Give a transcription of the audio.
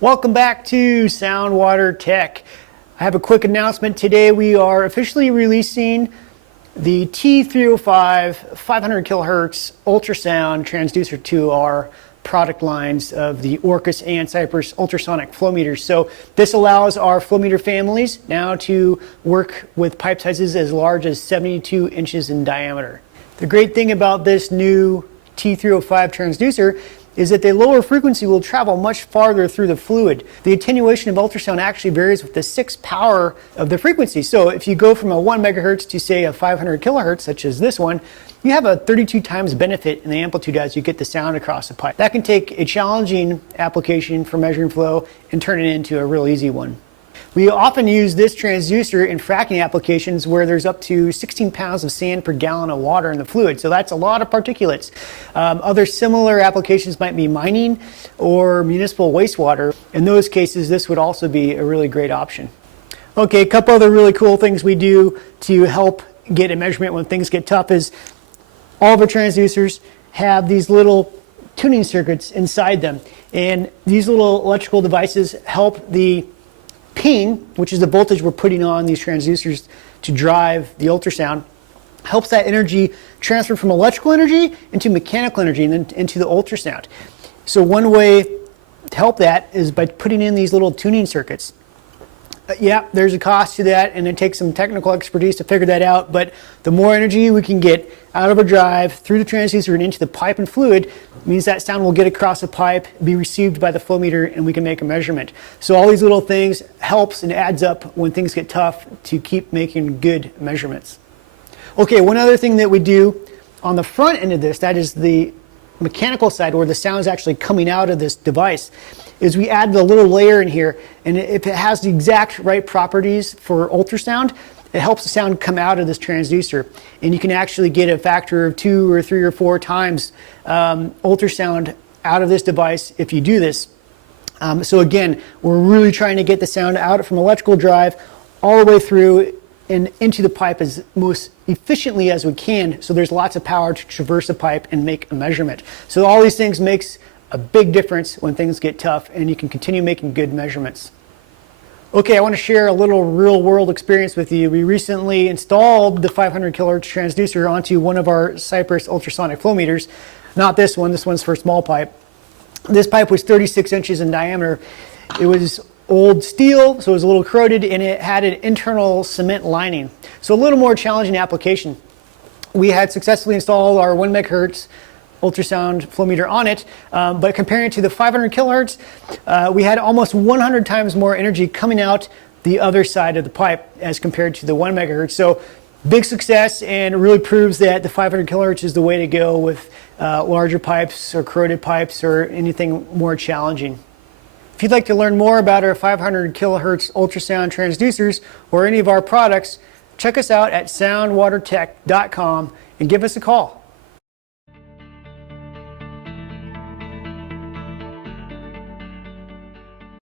Welcome back to SoundWater Tech. I have a quick announcement today. We are officially releasing the T305 500 kilohertz ultrasound transducer to our product lines of the Orcas and Cypress ultrasonic flowmeters. So this allows our flowmeter families now to work with pipe sizes as large as 72 inches in diameter. The great thing about this new T305 transducer is that the lower frequency will travel much farther through the fluid. The attenuation of ultrasound actually varies with the 6th power of the frequency. So if you go from a 1 megahertz to say a 500 kilohertz, such as this one, you have a 32 times benefit in the amplitude as you get the sound across the pipe. That can take a challenging application for measuring flow and turn it into a real easy one. We often use this transducer in fracking applications where there's up to 16 pounds of sand per gallon of water in the fluid. So that's a lot of particulates. Other similar applications might be mining or municipal wastewater. In those cases, this would also be a really great option. Okay, a couple other really cool things we do to help get a measurement when things get tough is all of our transducers have these little tuning circuits inside them. And these little electrical devices help the ping, which is the voltage we're putting on these transducers to drive the ultrasound, helps that energy transfer from electrical energy into mechanical energy and then into the ultrasound. So one way to help that is by putting in these little tuning circuits. Yeah, there's a cost to that, and it takes some technical expertise to figure that out, but the more energy we can get out of a drive through the transducer and into the pipe and fluid means that sound will get across the pipe, be received by the flow meter, and we can make a measurement. So all these little things helps and adds up when things get tough to keep making good measurements. Okay, one other thing that we do on the front end of this, that is the mechanical side where the sound is actually coming out of this device, is we add the little layer in here, and if it has the exact right properties for ultrasound, it helps the sound come out of this transducer. And you can actually get a factor of 2 or 3 or 4 times ultrasound out of this device if you do this. So again, we're really trying to get the sound out from electrical drive all the way through and into the pipe as most efficiently as we can, so there's lots of power to traverse the pipe and make a measurement. So all these things makes a big difference when things get tough, and you can continue making good measurements. Okay, I want to share a little real-world experience with you. We recently installed the 500 kilohertz transducer onto one of our Cypress ultrasonic flow meters. Not this one. This one's for small pipe. This pipe was 36 inches in diameter. It was old steel, so it was a little corroded, and it had an internal cement lining. So a little more challenging application. We had successfully installed our 1 megahertz ultrasound flow meter on it, but comparing it to the 500 kilohertz, we had almost 100 times more energy coming out the other side of the pipe as compared to the 1 megahertz. So big success, and it really proves that the 500 kilohertz is the way to go with larger pipes or corroded pipes or anything more challenging. If you'd like to learn more about our 500 kilohertz ultrasound transducers or any of our products, check us out at soundwatertech.com and give us a call.